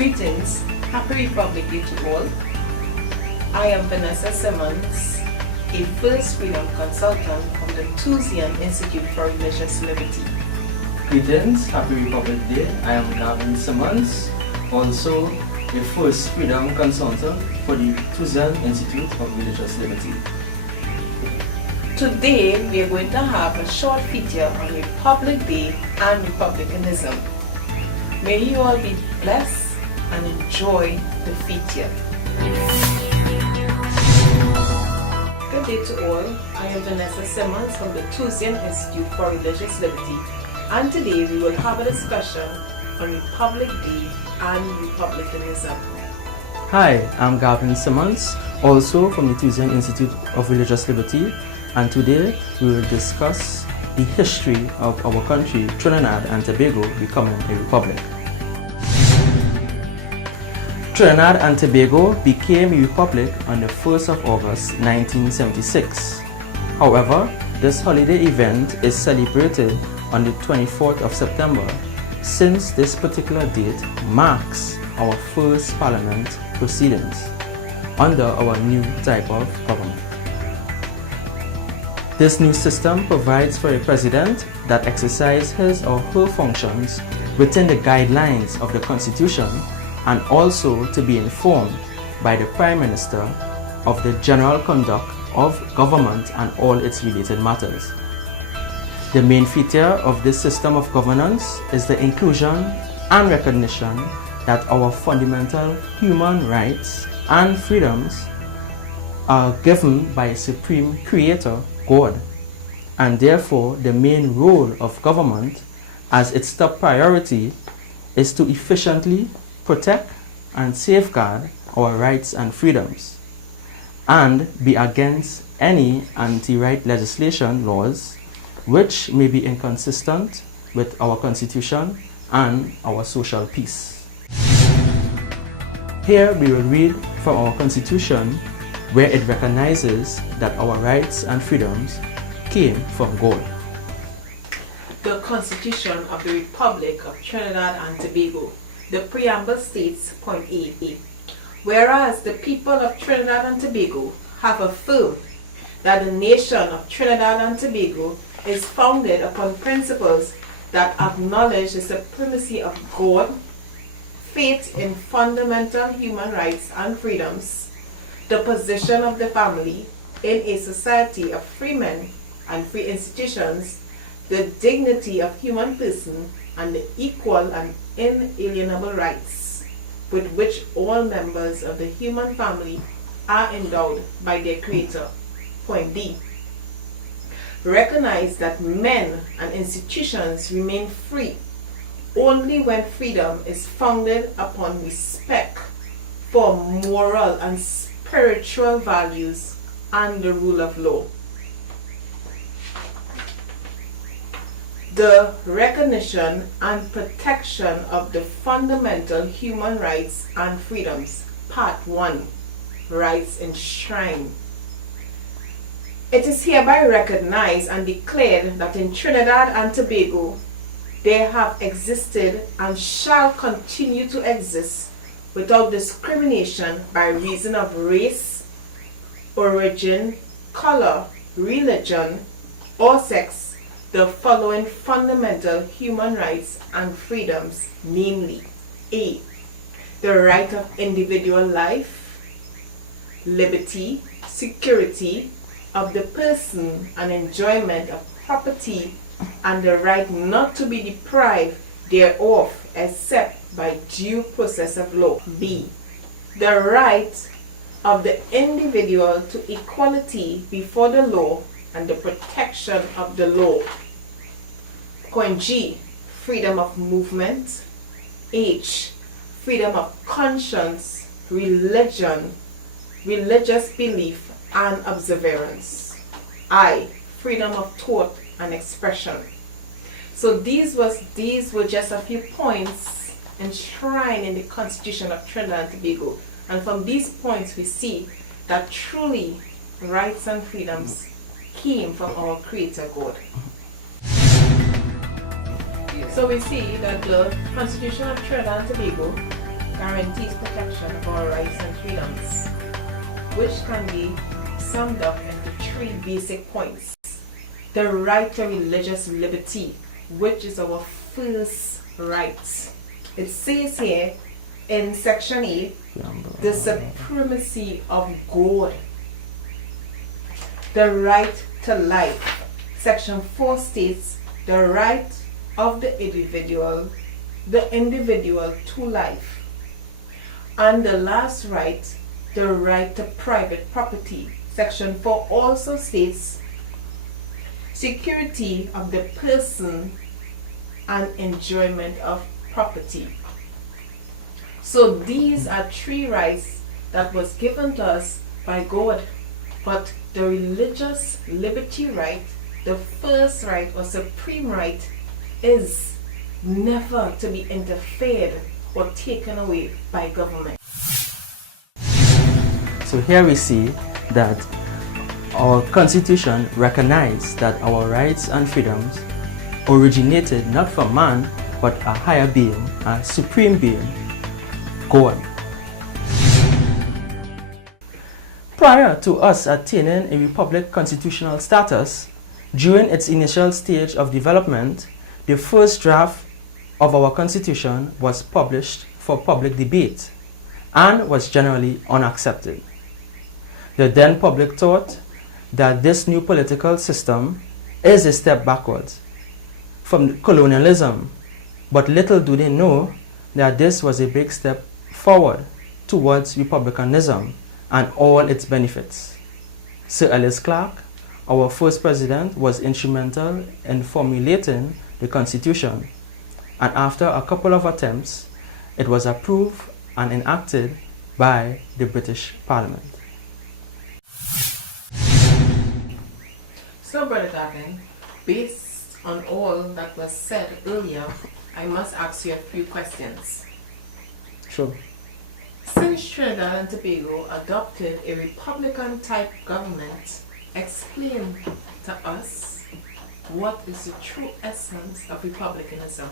Greetings, Happy Republic Day to all. I am Vanessa Simmons, a First Freedom consultant from the Tusian Institute for Religious Liberty. Greetings, Happy Republic Day. I am Gavin Simmons, also a First Freedom consultant for the Tusian Institute of Religious Liberty. Today we are going to have a short feature on Republic Day and republicanism. May you all be blessed and enjoy the feature. Good day to all. I am Vanessa Simmons from the Tusian Institute for Religious Liberty, and today we will have a discussion on Republic Day and republicanism. Hi, I'm Gavin Simmons, also from the Tusian Institute of Religious Liberty, and today we will discuss the history of our country, Trinidad and Tobago, becoming a republic. Trinidad and Tobago became a republic on the 1st of August 1976. However, this holiday event is celebrated on the 24th of September, since this particular date marks our first parliament proceedings under our new type of government. This new system provides for a president that exercises his or her functions within the guidelines of the Constitution, and also to be informed by the Prime Minister of the general conduct of government and all its related matters. The main feature of this system of governance is the inclusion and recognition that our fundamental human rights and freedoms are given by a supreme creator, God, and therefore the main role of government as its top priority is to efficiently protect and safeguard our rights and freedoms, and be against any anti-right legislation laws which may be inconsistent with our Constitution and our social peace. Here we will read from our Constitution, where it recognizes that our rights and freedoms came from God. The Constitution of the Republic of Trinidad and Tobago. The preamble states, point A, whereas the people of Trinidad and Tobago have affirmed that the nation of Trinidad and Tobago is founded upon principles that acknowledge the supremacy of God, faith in fundamental human rights and freedoms, the position of the family in a society of free men and free institutions, the dignity of human person, and the equal and inalienable rights with which all members of the human family are endowed by their Creator. Point B. Recognize that men and institutions remain free only when freedom is founded upon respect for moral and spiritual values and the rule of law. The recognition and protection of the fundamental human rights and freedoms. Part 1. Rights enshrined. It is hereby recognized and declared that in Trinidad and Tobago they have existed and shall continue to exist without discrimination by reason of race, origin, color, religion, or sex, the following fundamental human rights and freedoms, namely: A. The right of individual life, liberty, security of the person and enjoyment of property, and the right not to be deprived thereof except by due process of law. B. The right of the individual to equality before the law and the protection of the law. Point G. Freedom of movement. H. Freedom of conscience, religion, religious belief and observance. I. Freedom of thought and expression. So these were just a few points enshrined in the Constitution of Trinidad and Tobago, and from these points we see that truly rights and freedoms came from our Creator God. So we see that the Constitution of Trinidad and Tobago guarantees protection of our rights and freedoms, which can be summed up into three basic points. The right to religious liberty, which is our first right. It says here in section 8, the supremacy of God. The right to life. Section 4 states the right of the individual to life. And the last right, the right to private property. Section 4 also states security of the person and enjoyment of property. So these are three rights that was given to us by God. But the religious liberty right, the first right or supreme right, is never to be interfered or taken away by government. So here we see that our Constitution recognizes that our rights and freedoms originated not from man, but a higher being, a supreme being, God. Prior to us attaining a republic constitutional status, during its initial stage of development, the first draft of our Constitution was published for public debate and was generally unaccepted. The then public thought that this new political system is a step backwards from colonialism, but little do they know that this was a big step forward towards republicanism and all its benefits. Sir Ellis Clark, our first president, was instrumental in formulating the Constitution, and after a couple of attempts, it was approved and enacted by the British Parliament. So, Brother Gavin, based on all that was said earlier, I must ask you a few questions. Sure. Since Trinidad and Tobago adopted a Republican type government, explain to us what is the true essence of republicanism.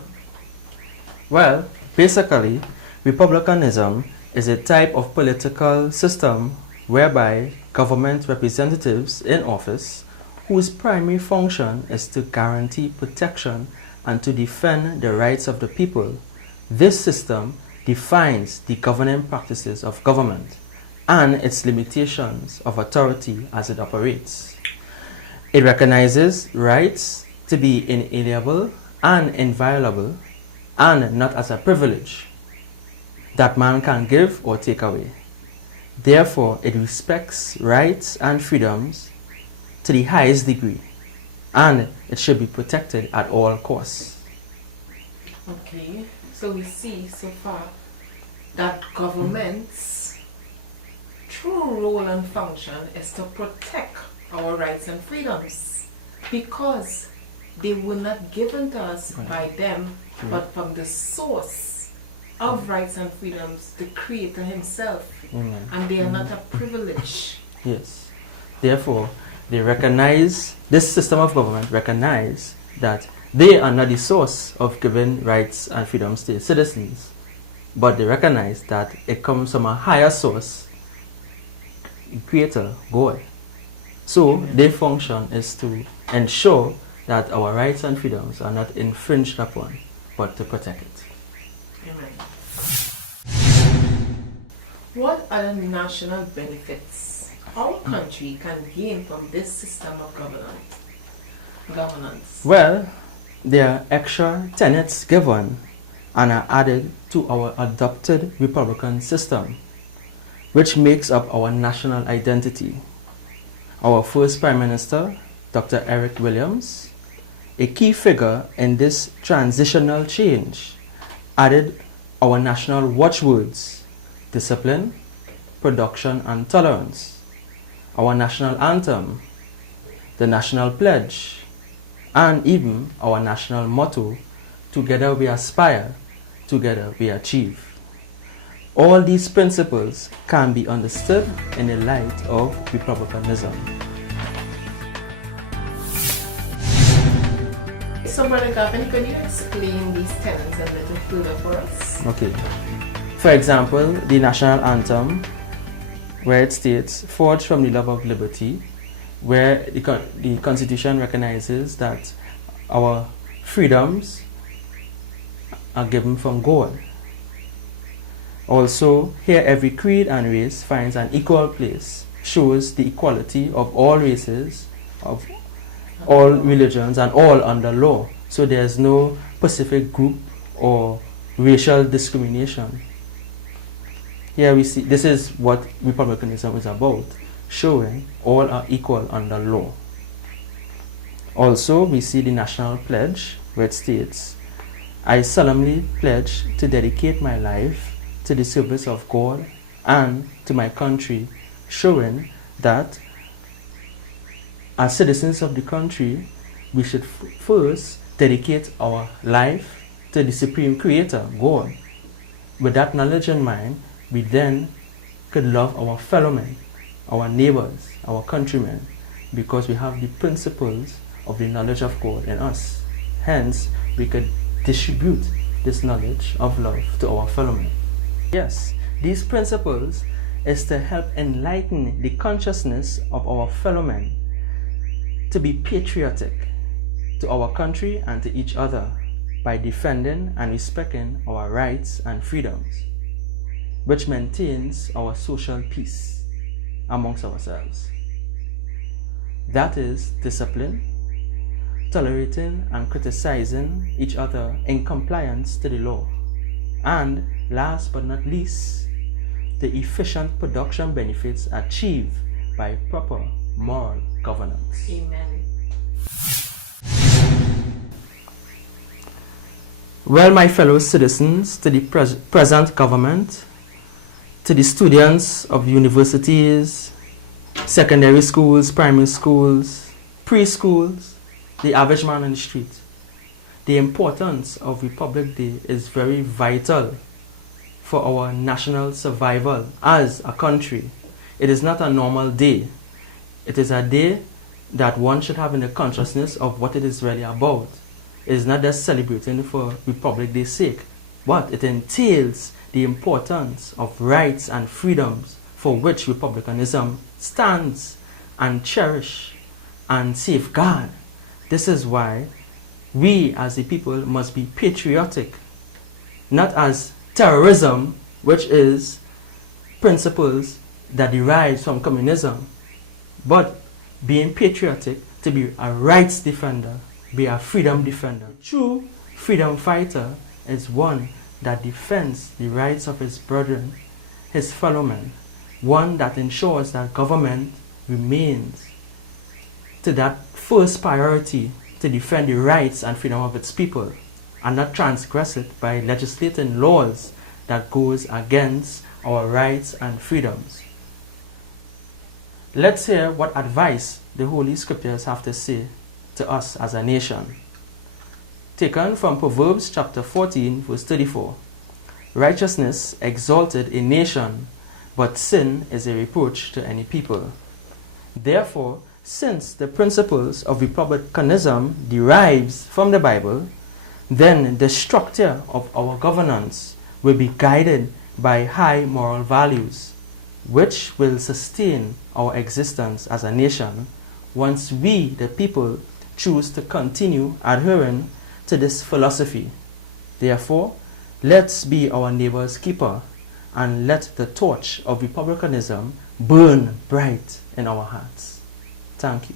Well, basically, republicanism is a type of political system whereby government representatives in office whose primary function is to guarantee protection and to defend the rights of the people. This system defines the governing practices of government and its limitations of authority as it operates. It recognizes rights to be inalienable and inviolable, and not as a privilege that man can give or take away. Therefore, it respects rights and freedoms to the highest degree, and it should be protected at all costs. Okay, so we see so far that government's true role and function is to protect our rights and freedoms, because they were not given to us by them, but from the source of rights and freedoms, the Creator Himself. Amen. And they are not a privilege. Yes. Therefore, they recognize, this system of government recognize that they are not the source of giving rights and freedoms to citizens, but they recognize that it comes from a higher source, Creator, God. So their function is to ensure that our rights and freedoms are not infringed upon, but to protect it. Amen. What are the national benefits our country can gain from this system of governance? Well, there are extra tenets given and are added to our adopted republican system, which makes up our national identity. Our first Prime Minister, Dr. Eric Williams, a key figure in this transitional change, added our national watchwords: discipline, production, and tolerance, our national anthem, the national pledge, and even our national motto: together we aspire, together we achieve. All these principles can be understood in the light of republicanism. So, Brother Gavin, can you explain these tenets a little further for us? Okay. For example, the national anthem, where it states, "Forged from the love of liberty," where the Constitution recognizes that our freedoms are given from God. Also, here every creed and race finds an equal place, shows the equality of all races, of all religions, and all under law. So there's no specific group or racial discrimination. Here we see, this is what republicanism is about, showing all are equal under law. Also, we see the national pledge, where it states, "I solemnly pledge to dedicate my life to the service of God and to my country," showing that as citizens of the country, we should first dedicate our life to the Supreme Creator, God. With that knowledge in mind, we then could love our fellow men, our neighbors, our countrymen, because we have the principles of the knowledge of God in us. Hence, we could distribute this knowledge of love to our fellow men. Yes, these principles is to help enlighten the consciousness of our fellow men to be patriotic to our country and to each other by defending and respecting our rights and freedoms, which maintains our social peace amongst ourselves. That is discipline, tolerating and criticizing each other in compliance to the law, and last but not least, the efficient production benefits achieved by proper moral governance. Amen. Well, my fellow citizens, to the present government, to the students of universities, secondary schools, primary schools, preschools, the average man on the street, the importance of Republic Day is very vital for our national survival as a country. It is not a normal day. It is a day that one should have in the consciousness of what it is really about. It is not just celebrating for Republic Day's sake, but it entails the importance of rights and freedoms for which republicanism stands and cherish and safeguard. This is why we as the people must be patriotic, not as terrorism, which is principles that derive from communism, but being patriotic to be a rights defender, be a freedom defender. True freedom fighter is one that defends the rights of his brethren, his fellow men, one that ensures that government remains to that first priority to defend the rights and freedom of its people and not transgress it by legislating laws that goes against our rights and freedoms. Let's hear what advice the Holy Scriptures have to say to us as a nation. Taken from Proverbs chapter 14, verse 34. Righteousness exalted a nation, but sin is a reproach to any people. Therefore, since the principles of republicanism derives from the Bible, then the structure of our governance will be guided by high moral values, which will sustain our existence as a nation once we, the people, choose to continue adhering to this philosophy. Therefore, let's be our neighbor's keeper and let the torch of republicanism burn bright in our hearts. Thank you.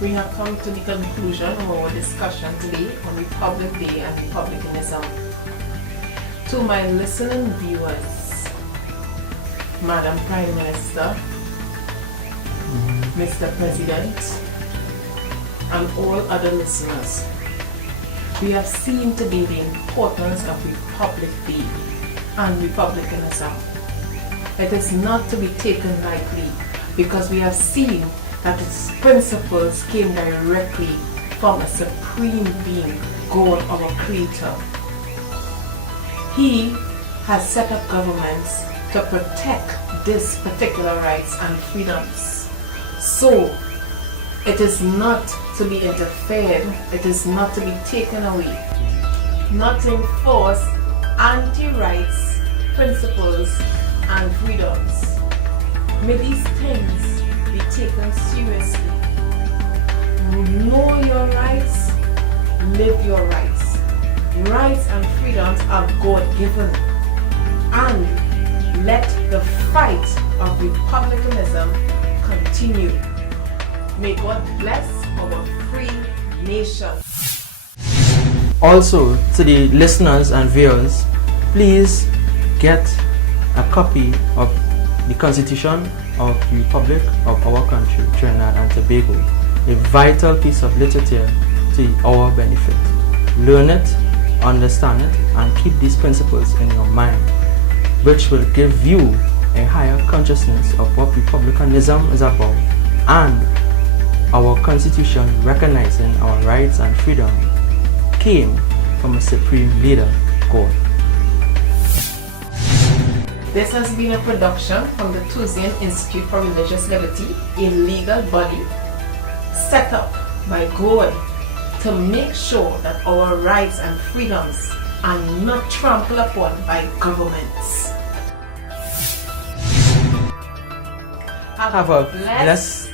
We have come to the conclusion of our discussion today on Republic Day and republicanism. To my listening viewers, Madam Prime Minister, Mr. President, and all other listeners, we have seen today the importance of Republic Day and republicanism. It is not to be taken lightly because we have seen that its principles came directly from a supreme being, God, our Creator. He has set up governments to protect these particular rights and freedoms. So, it is not to be interfered, it is not to be taken away. not enforce anti-rights principles and freedoms. May these things be taken seriously. Know your rights, live your rights. Rights and freedoms are God-given. And let the fight of republicanism continue. May God bless our free nation. Also, to the listeners and viewers, please get a copy of the Constitution of the Republic of our country, Trinidad and Tobago, a vital piece of literature to our benefit. Learn it, understand it, and keep these principles in your mind, which will give you a higher consciousness of what republicanism is about and our Constitution recognizing our rights and freedom came from a supreme leader, God. This has been a production from the Tuesdayan Institute for Religious Liberty, a legal body set up by God to make sure that our rights and freedoms are not trampled upon by governments. Have a blessed,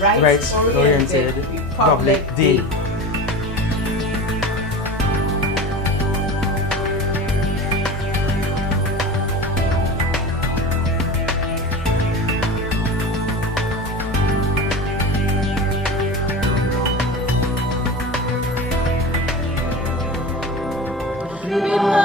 rights-oriented Republic Day. Good